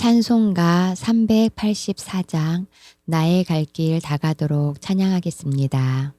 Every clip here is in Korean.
찬송가 384장 나의 갈 길 다가도록 찬양하겠습니다.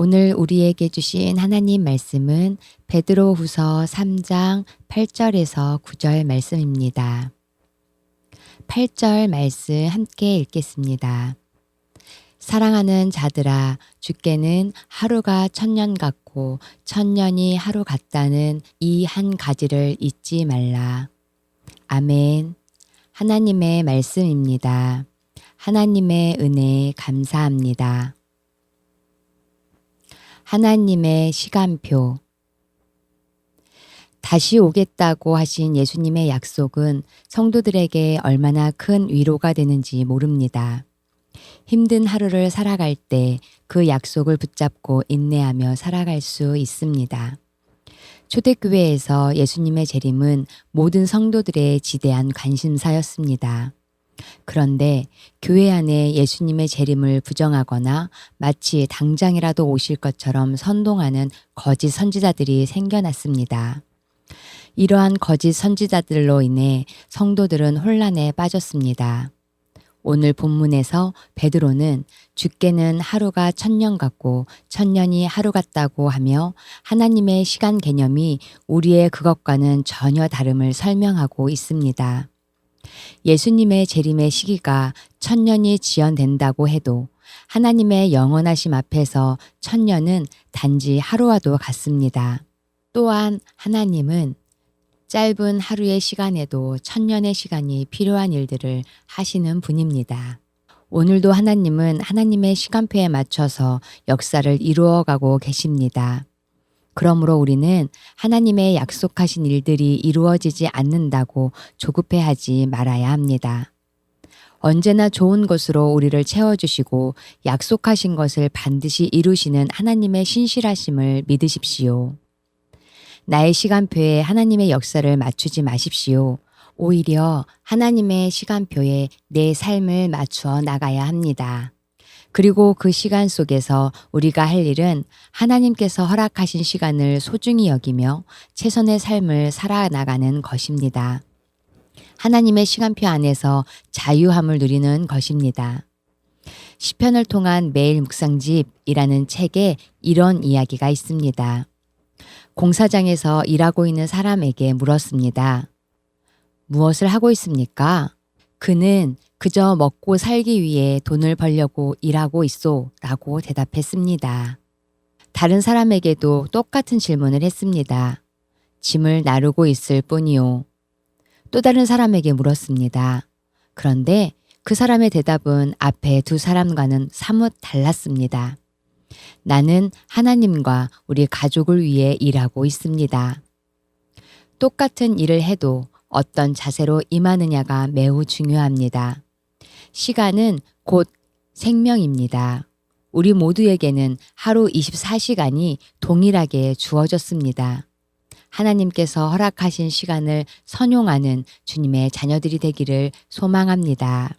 오늘 우리에게 주신 하나님 말씀은 베드로후서 3장 8절에서 9절 말씀입니다. 8절 말씀 함께 읽겠습니다. 사랑하는 자들아, 주께는 하루가 천년 같고 천년이 하루 같다는 이 한 가지를 잊지 말라. 아멘. 하나님의 말씀입니다. 하나님의 은혜에 감사합니다. 하나님의 시간표. 다시 오겠다고 하신 예수님의 약속은 성도들에게 얼마나 큰 위로가 되는지 모릅니다. 힘든 하루를 살아갈 때 그 약속을 붙잡고 인내하며 살아갈 수 있습니다. 초대교회에서 예수님의 재림은 모든 성도들의 지대한 관심사였습니다. 그런데 교회 안에 예수님의 재림을 부정하거나 마치 당장이라도 오실 것처럼 선동하는 거짓 선지자들이 생겨났습니다. 이러한 거짓 선지자들로 인해 성도들은 혼란에 빠졌습니다. 오늘 본문에서 베드로는 주께는 하루가 천년 같고 천년이 하루 같다고 하며 하나님의 시간 개념이 우리의 그것과는 전혀 다름을 설명하고 있습니다. 예수님의 재림의 시기가 천년이 지연된다고 해도 하나님의 영원하심 앞에서 천년은 단지 하루와도 같습니다. 또한 하나님은 짧은 하루의 시간에도 천년의 시간이 필요한 일들을 하시는 분입니다. 오늘도 하나님은 하나님의 시간표에 맞춰서 역사를 이루어가고 계십니다. 그러므로 우리는 하나님의 약속하신 일들이 이루어지지 않는다고 조급해하지 말아야 합니다. 언제나 좋은 것으로 우리를 채워주시고 약속하신 것을 반드시 이루시는 하나님의 신실하심을 믿으십시오. 나의 시간표에 하나님의 역사를 맞추지 마십시오. 오히려 하나님의 시간표에 내 삶을 맞추어 나가야 합니다. 그리고 그 시간 속에서 우리가 할 일은 하나님께서 허락하신 시간을 소중히 여기며 최선의 삶을 살아나가는 것입니다. 하나님의 시간표 안에서 자유함을 누리는 것입니다. 시편을 통한 매일 묵상집이라는 책에 이런 이야기가 있습니다. 공사장에서 일하고 있는 사람에게 물었습니다. 무엇을 하고 있습니까? 그는 그저 먹고 살기 위해 돈을 벌려고 일하고 있소 라고 대답했습니다. 다른 사람에게도 똑같은 질문을 했습니다. 짐을 나르고 있을 뿐이요. 또 다른 사람에게 물었습니다. 그런데 그 사람의 대답은 앞에 두 사람과는 사뭇 달랐습니다. 나는 하나님과 우리 가족을 위해 일하고 있습니다. 똑같은 일을 해도 어떤 자세로 임하느냐가 매우 중요합니다. 시간은 곧 생명입니다. 우리 모두에게는 하루 24시간이 동일하게 주어졌습니다. 하나님께서 허락하신 시간을 선용하는 주님의 자녀들이 되기를 소망합니다.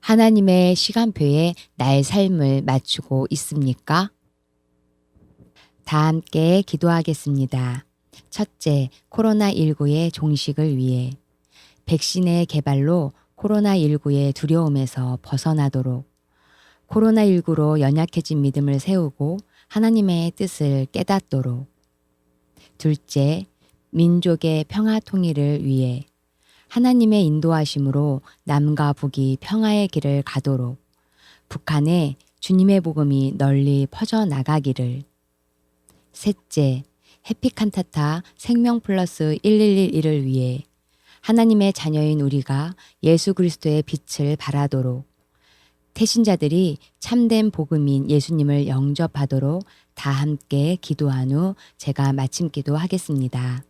하나님의 시간표에 나의 삶을 맞추고 있습니까? 다 함께 기도하겠습니다. 첫째, 코로나19의 종식을 위해 백신의 개발로 코로나19의 두려움에서 벗어나도록 코로나19로 연약해진 믿음을 세우고 하나님의 뜻을 깨닫도록 둘째, 민족의 평화 통일을 위해 하나님의 인도하심으로 남과 북이 평화의 길을 가도록 북한에 주님의 복음이 널리 퍼져나가기를 셋째, 해피칸타타 생명 플러스 1111을 위해 하나님의 자녀인 우리가 예수 그리스도의 빛을 발하도록 태신자들이 참된 복음인 예수님을 영접하도록 다 함께 기도한 후 제가 마침 기도하겠습니다.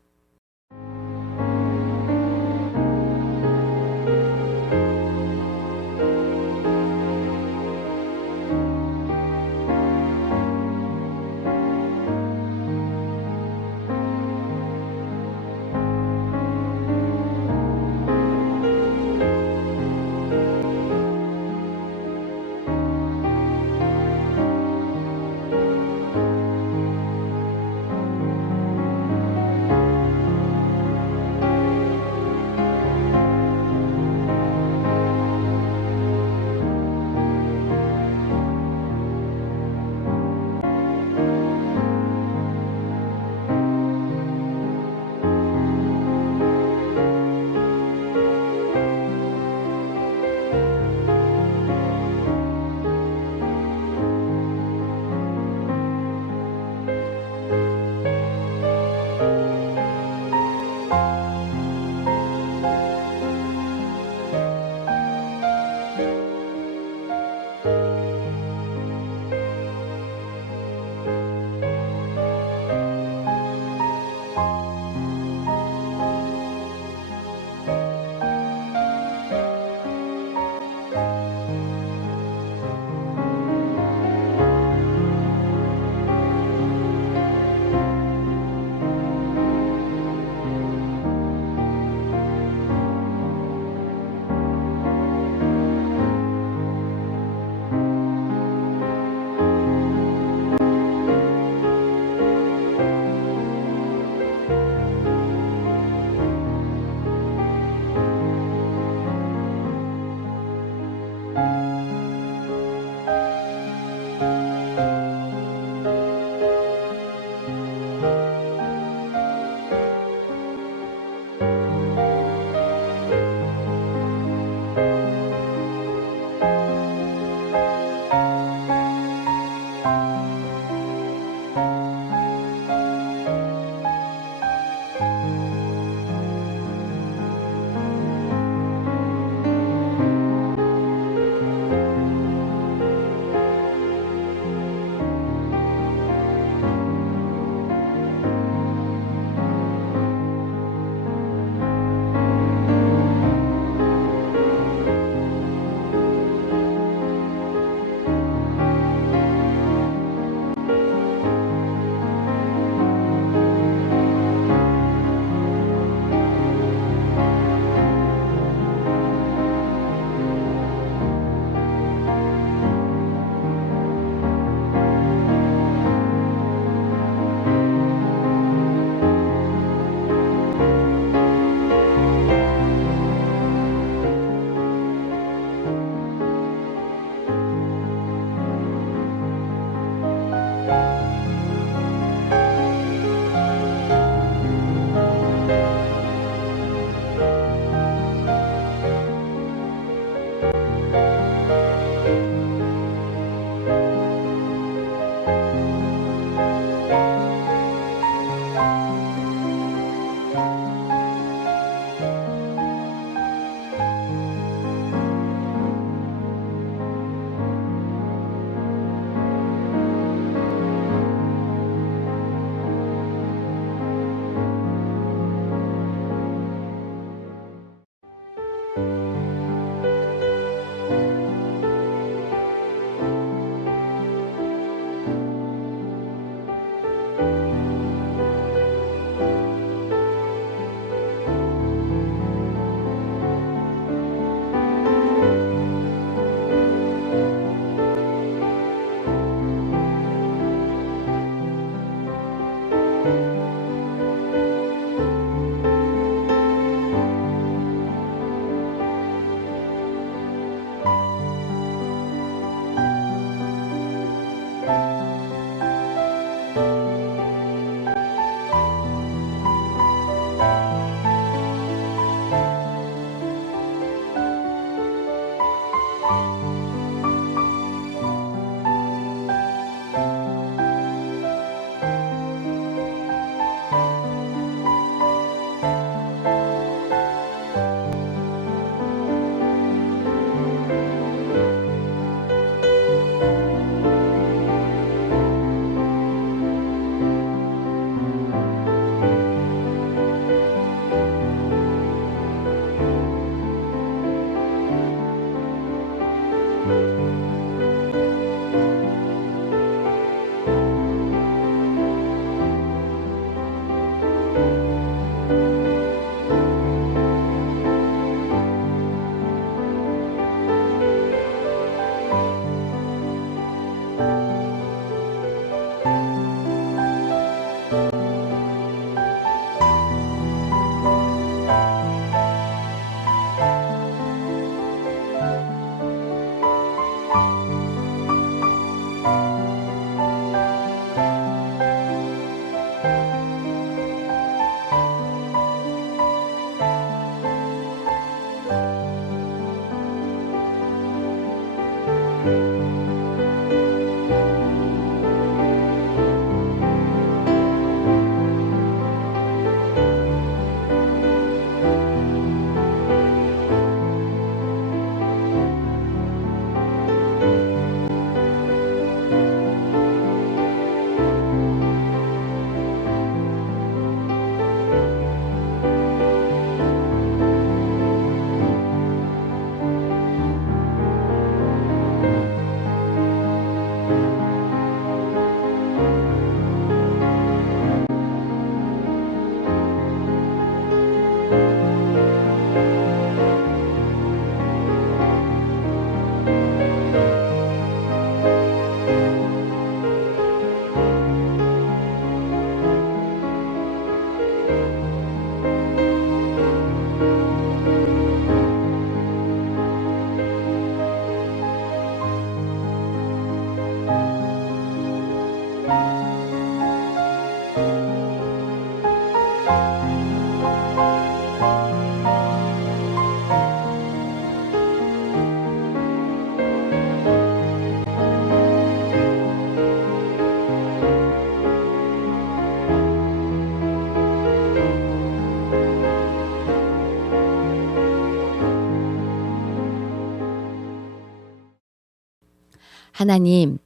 하나님,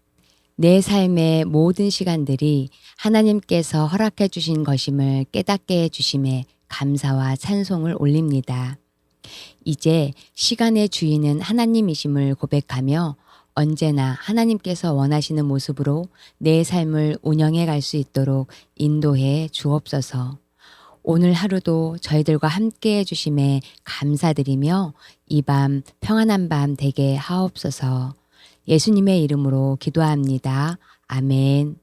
내 삶의 모든 시간들이 하나님께서 허락해 주신 것임을 깨닫게 해 주심에 감사와 찬송을 올립니다. 이제 시간의 주인은 하나님이심을 고백하며 언제나 하나님께서 원하시는 모습으로 내 삶을 운영해 갈 수 있도록 인도해 주옵소서. 오늘 하루도 저희들과 함께 해주심에 감사드리며 이 밤 평안한 밤 되게 하옵소서. 예수님의 이름으로 기도합니다. 아멘.